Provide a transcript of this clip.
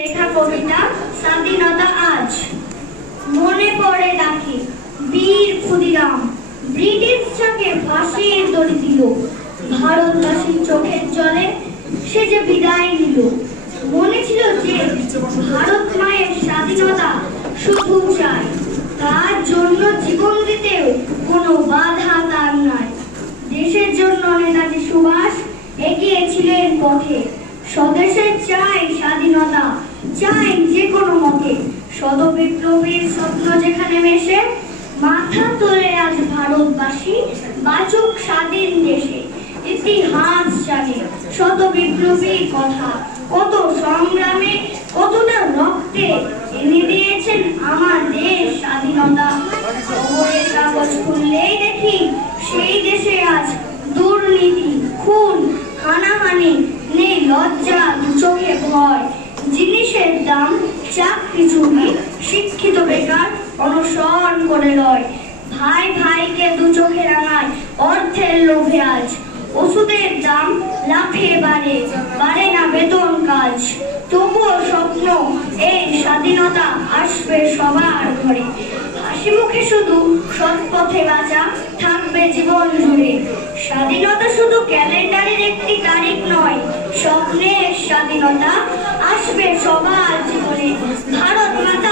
লেখা কবিতা স্বাধীনতা আজ। মনে পড়ে ডাকে বীর ক্ষুদিরাম, ব্রিটিশ যাকে ফাঁসির দড়ি দিল, ভারতবাসীর চোখের জলে সে যে বিদায় নিল। মনে ছিল যে ভারত মায়ের স্বাধীনতা শুধু চায়, তার জন্য জীবন দিতেও কোনো বাধা তার নাই। দেশের জন্য নেতাজি সুভাষ এগিয়েছিলেন পথে, স্বদেশের চাই স্বাধীনতা, চাই যে কোনো মতে। শত বিপ্লবীর স্বপ্ন যেখানে মেশে, মাথা তোলে আজ ভারতবাসী বাঁচুক স্বাধীন দেশে। ইতিহাস জানে শত বিপ্লবীর কথা, কত সংগ্রামে কতটা রক্তে এনে দিয়েছেন আমার দেশ স্বাধীনতা। খবরের কাগজ খুললেই দেখি সেই দেশে আজ দুর্নীতি, খুন, হানাহানি, নেই লজ্জা, চোখে ভয়। জিনিসের দাম, চাকরি চুরি, শিক্ষিত বেকার অনশন করে লয়। ভাই ভাইকে দু চোখে রাঙায় অর্থের লোভে আজ। ওষুধের দাম লাফিয়ে বাড়ে, বাড়ে না বেতন কাজ। তবুও স্বপ্ন এই স্বাধীনতা আসবে সবার ঘরে। হাসি মুখে শুধু সৎ পথে বাঁচা থাকবে জীবন জুড়ে। স্বাধীনতা শুধু ক্যালেন্ডারের একটি তারিখ নয়, স্বপ্নের স্বাধীনতা আসবে সবার জীবনে। ভারত মাতা